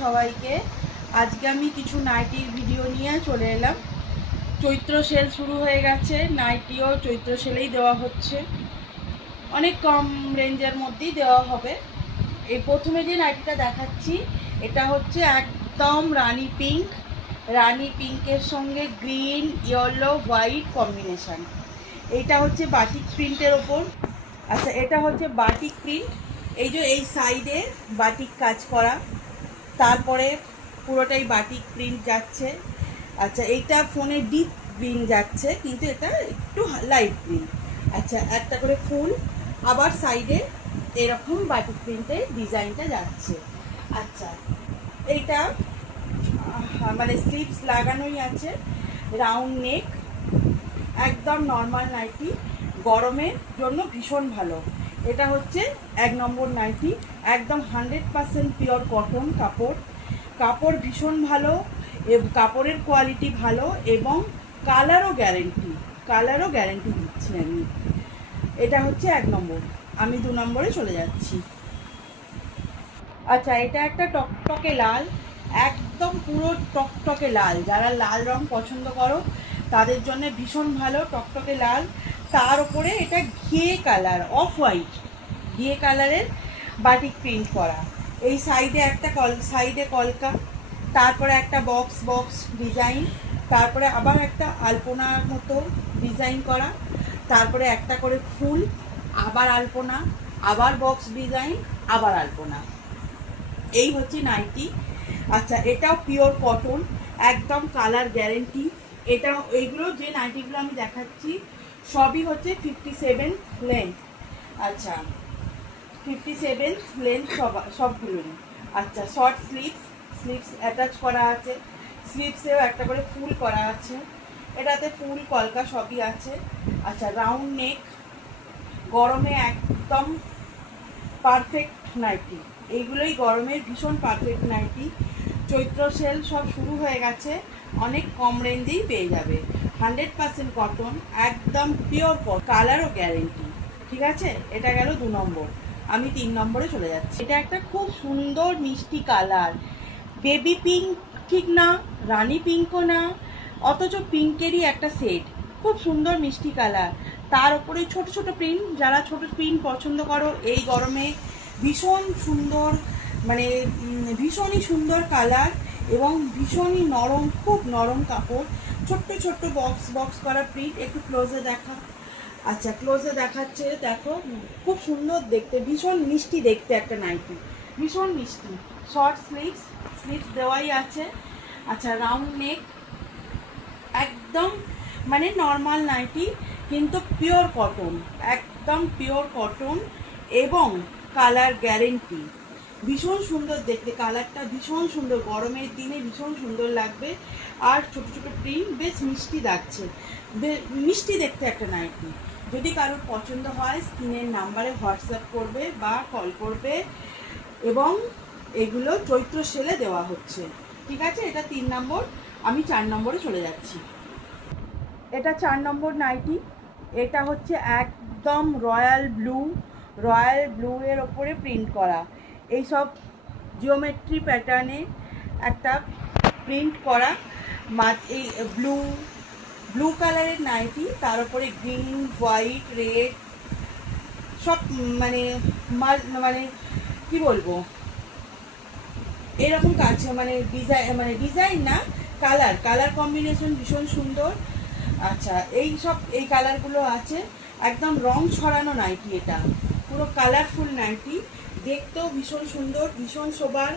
সবাইকে। আজকে আমি কিছু নাইটির ভিডিও নিয়ে চলে এলাম। চৈত্র সেল শুরু হয়ে গেছে, নাইটিও চৈত্র সেলেই দেওয়া হচ্ছে, অনেক কম রেঞ্জের মধ্যেই দেওয়া হবে। এই প্রথমে যে নাইটিটা দেখাচ্ছি এটা হচ্ছে একদম রানি পিঙ্কের সঙ্গে গ্রিন ইয়েলো হোয়াইট কম্বিনেশান। এইটা হচ্ছে বাটিক প্রিন্টের ওপর। আচ্ছা, এটা হচ্ছে বাটিক প্রিন্ট, এই যে এই সাইডে বাটিক কাজ করা, তারপরে পুরোটাই বাটিক প্রিন্ট যাচ্ছে। আচ্ছা, এইটা ফোনে ডিপ গ্রিন যাচ্ছে, কিন্তু এটা একটু লাইট গ্রিন। আচ্ছা, একটা করে ফুল, আবার সাইডে এরকম বাটিক প্রিন্টের ডিজাইনটা যাচ্ছে। আচ্ছা, এইটা মানে স্লিভস লাগানোই আছে, রাউন্ড নেক, একদম নর্মাল নাইটি, গরমের জন্য ভীষণ ভালো। এটা হচ্ছে 1 নম্বর নাইটি, একদম 100% পিওর কটন কাপড় ভীষণ ভালো, কাপড়ের কোয়ালিটি ভালো এবং কালারও গ্যারেন্টি দিচ্ছি আমি। এটা হচ্ছে 1 নম্বর। আমি 2 নম্বরে চলে যাচ্ছি। আচ্ছা, এটা একটা টকটকে লাল, একদম পুরো টকটকে লাল, যারা লাল রং পছন্দ করো তাদের জন্য ভীষণ ভালো। টকটকে লাল, তার উপরে এটা ঘিয়ে কালার, অফ হোয়াইট ঘিয়ে কালারের বাটিক প্রিন্ট করা। এই সাইডে একটা সাইডে কলকা, তারপরে একটা বক্স ডিজাইন, তারপরে আবার একটা আলপনার মতো ডিজাইন করা, তারপরে একটা করে ফুল, আবার আলপনা, আবার বক্স ডিজাইন, আবার আলপনা। এই হচ্ছে নাইটি। আচ্ছা, এটাও পিওর কটন, একদম কালার গ্যারেন্টি। এটা এইগুলো যে নাইটিগুলো আমি দেখাচ্ছি সবই হচ্ছে 57 লেন্থ। আচ্ছা, 57 লেন্থ সবগুলোই। আচ্ছা, শর্ট স্লিভস অ্যাটাচ করা আছে, স্লিভসেও একটা করে ফুল করা আছে, এটাতে ফুল কলকা সবই আছে। আচ্ছা, রাউন্ড নেক, গরমে একদম পারফেক্ট নাইটি। এইগুলোই গরমের ভীষণ পারফেক্ট নাইটি। চৈত্র সেল সব শুরু হয়ে গেছে, অনেক কম রেঞ্জেই পেয়ে যাবে। 100% কটন, একদম পিওর কালারও গ্যারেন্টি। ঠিক আছে, এটা গেল 2 নম্বর। আমি 3 নম্বরে চলে যাচ্ছি। এটা একটা খুব সুন্দর মিষ্টি কালার, বেবি পিঙ্ক ঠিক না, রানি পিঙ্কও না, অথচ পিঙ্কেরই একটা সেট, খুব সুন্দর মিষ্টি কালার। তার উপরে ছোট ছোট প্রিন্ট, যারা ছোট প্রিন্ট পছন্দ করো এই গরমে ভীষণ সুন্দর, মানে ভীষণই সুন্দর কালার এবং ভীষণই নরম, খুব নরম কাপড়, ছোট্ট ছোট্ট বক্স করা প্রিন্ট। একটু ক্লোজে দেখা। আচ্ছা, ক্লোজে দেখাচ্ছে, দেখো খুব সুন্দর দেখতে, ভীষণ মিষ্টি দেখতে একটা নাইটি, ভীষণ মিষ্টি। শর্ট স্লিভস দেওয়াই আছে। আচ্ছা, রাউন্ড নেক, একদম মানে নর্মাল নাইটি কিন্তু পিওর কটন, একদম পিওর কটন এবং কালার গ্যারেন্টি। ভীষণ সুন্দর দেখতে, কালারটা ভীষণ সুন্দর, গরমের দিনে ভীষণ সুন্দর লাগবে। আর ছোট ছোট প্রিন্ট, বেশ মিষ্টি লাগছে, মিষ্টি দেখতে একটা নাইটি। যদি কারোর পছন্দ হয় স্ক্রিনের নাম্বারে হোয়াটসঅ্যাপ করবে বা কল করবে, এবং এগুলো চৈত্র সেলে দেওয়া হচ্ছে। ঠিক আছে, এটা 3 নম্বর। আমি 4 নম্বরে চলে যাচ্ছি। এটা 4 নম্বর নাইটি। এটা হচ্ছে একদম রয়্যাল ব্লু এর ওপরে প্রিন্ট করা, এইসব জিওমেট্রি প্যাটার্নে একটা প্রিন্ট করা, এই ব্লু কালারের নাইটি, তার উপরে গ্রিন, হোয়াইট, রেড সব, মানে মানে কি বলবো, এরকম কাজ, মানে ডিজাইন না, কালার কম্বিনেশন ভীষণ সুন্দর। আচ্ছা, এই কালারগুলো আছে, একদম রং ছড়ানো নাইটি, এটা পুরো কালারফুল নাইটি, দেখতেও ভীষণ সুন্দর, ভীষণ সোবার,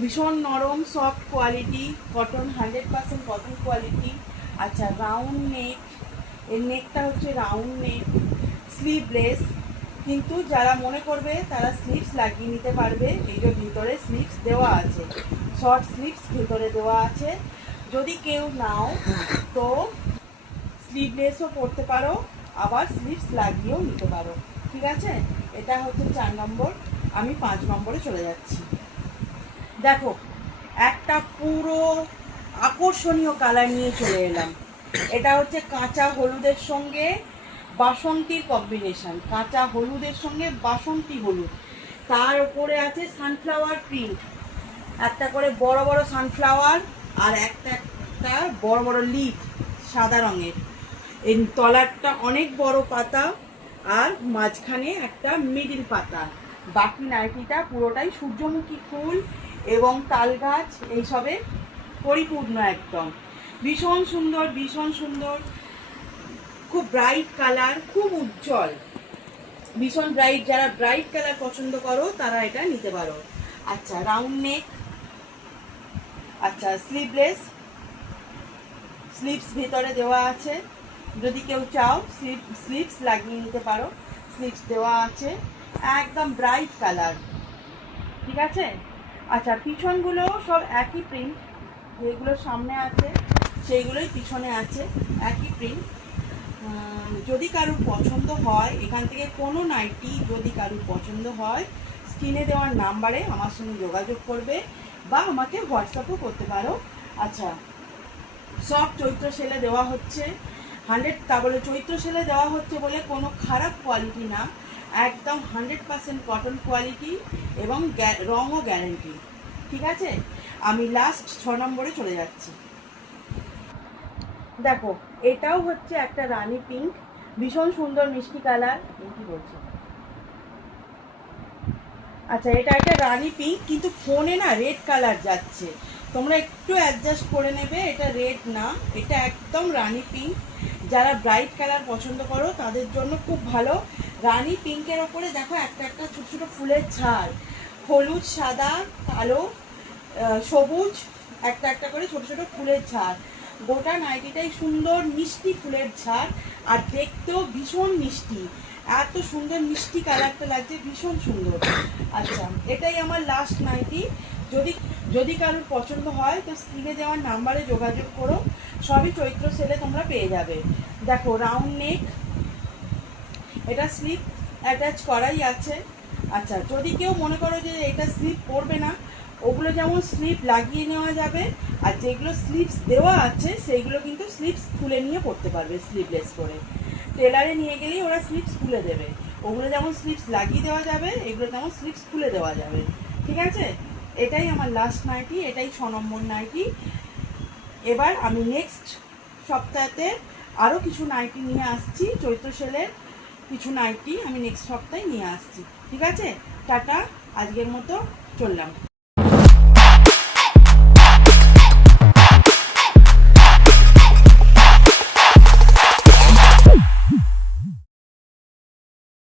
ভীষণ নরম, soft quality, cotton, 100% cotton quality. আচ্ছা, রাউন্ড নেক, এর নেকটা হচ্ছে রাউন্ড নেক, স্লিভলেস, কিন্তু যারা মনে করবে তারা স্লিভস লাগিয়ে নিতে পারবে। এই যে ভিতরে স্লিভস দেওয়া আছে, শর্ট স্লিভস ভিতরে দেওয়া আছে, যদি কেউ নাও তো স্লিভলেসও পরতে পারো, আবার স্লিভস লাগিয়েও নিতে পারো। ঠিক আছে, এটা হচ্ছে 4 নম্বর। আমি 5 নম্বরে চলে যাচ্ছি। দেখো, একটা পুরো আকর্ষণীয় কালার নিয়ে চলে এলাম। এটা হচ্ছে কাঁচা হলুদের সঙ্গে বাসন্তীর কম্বিনেশন, কাঁচা হলুদের সঙ্গে বাসন্তী হলুদ, তার উপরে আছে সানফ্লাওয়ার প্রিন্ট, একটা করে বড় বড় সানফ্লাওয়ার আর একটা একটা বড় বড় লিফ সাদা রঙের। এর তলারটা অনেক বড় পাতা আর মাঝখানে একটা মিডিল পাতা। বাকি নাইটিটা পুরোটাই সূর্যমুখী ফুল এবং তাল গাছ এইসবে পরিপূর্ণ একদম। ভীষণ সুন্দর, ভীষণ সুন্দর, খুব ব্রাইট কালার, খুব উজ্জ্বল, ভীষণ ব্রাইট। যারা ব্রাইট কালার পছন্দ করো তারা এটা নিতে পারো। আচ্ছা, রাউন্ড নেক, আচ্ছা স্লিভলেস, স্লিভস ভিতরে দেওয়া আছে, যদি কেউ চাও স্লিভস লাগিয়ে নিতে পারো, স্লিভস দেওয়া আছে, একদম ব্রাইট কালার, ঠিক আছে। আচ্ছা, পিছনগুলো সব একই প্রিন্ট, যেগুলো সামনে আছে সেইগুলোই পিছনে আছে, একই প্রিন্ট। যদি কারোর পছন্দ হয় এখান থেকে কোনো নাইটি যদি কারোর পছন্দ হয়, স্ক্রিনে দেওয়ার নাম্বারে আমার সঙ্গে যোগাযোগ করবে বা আমাকে হোয়াটসঅ্যাপও করতে পারো। আচ্ছা, সব চৈত্র সেলে দেওয়া হচ্ছে 100, তা বলে চৈত্র সেলে দেওয়া হচ্ছে বলে কোনো খারাপ কোয়ালিটি না, একদম 100% কটন কোয়ালিটি এবং রঙও গ্যারেন্টি, ঠিক আছে। আমি লাস্ট 6 নম্বরে চলে যাচ্ছি। দেখো, এটাও হচ্ছে একটা রানী পিঙ্ক, ভীষণ সুন্দর মিষ্টি কালার। কি বলছে? আচ্ছা, এটা একটা রানী পিঙ্ক, কিন্তু ফোনে না রেড কালার যাচ্ছে, তোমরা একটু অ্যাডজাস্ট করে নেবে। এটা রেড না, এটা একদম রানী পিঙ্ক। যারা ব্রাইট কালার পছন্দ করো তাদের জন্য খুব ভালো। রানী পিঙ্কের ওপরে দেখো একটা একটা ছোটো ছোটো ফুলের ঝাড়, হলুদ, সাদা, কালো, সবুজ, একটা একটা করে ছোটো ছোটো ফুলের ঝাড়। গোটা নাইটিটাই সুন্দর মিষ্টি ফুলের ঝাড়, আর দেখতেও ভীষণ মিষ্টি, এত সুন্দর মিষ্টি কালারটা লাগছে, ভীষণ সুন্দর। আচ্ছা, এটাই আমার লাস্ট নাইটি। যদি যদি কারোর পছন্দ হয় তো স্ক্রিনে দেওয়ার নাম্বারে যোগাযোগ করো, সবই চৈত্র সেলে তোমরা পেয়ে যাবে। দেখো, রাউন্ড নেক, এটা স্লিপ অ্যাটাচ করাই আছে। আচ্ছা, যদি কেউ মনে করো যে এটা স্লিপ পরবে না, ওগুলো যেমন স্লিপ লাগিয়ে নেওয়া যাবে, আর যেগুলো স্লিপস দেওয়া আছে সেইগুলো কিন্তু স্লিপস খুলে নিয়ে পরতে পারবে স্লিভলেস করে। টেলারে নিয়ে গেলেই ওরা স্লিপস খুলে দেবে। ওগুলো যেমন স্লিপস লাগিয়ে দেওয়া যাবে, এগুলো যেমন স্লিপস খুলে দেওয়া যাবে, ঠিক আছে। এটাই আমার লাস্ট নাইটি, এটাই 6 নম্বর নাইটি। এবার আমি নেক্সট সপ্তাহেতে আরও কিছু নাইটি নিয়ে আসছি, চৈত্র সেলের কিছু নাইটি আমি নেক্সট সপ্তাহে নিয়ে আসছি, ঠিক আছে। টাটা, আজকের মতো চললাম।